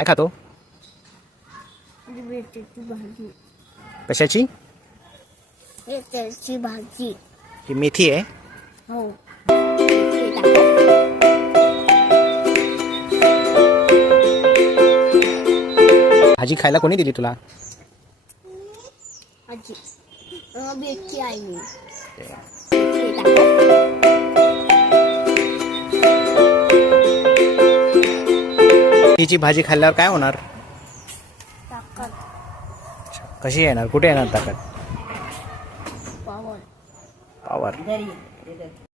काय खातो? मेथीची भाजी. कशाची? मेथीची भाजी. ही मेथी आहे. हो. भाजी खायला कोणी दिली तुला? आजी. मेथी आहे मी. मेथीची भाजी खाल्ल्यावर काय होणार? ताकद. कशी येणार? कुठे येणार ताकद? पावर. पावर.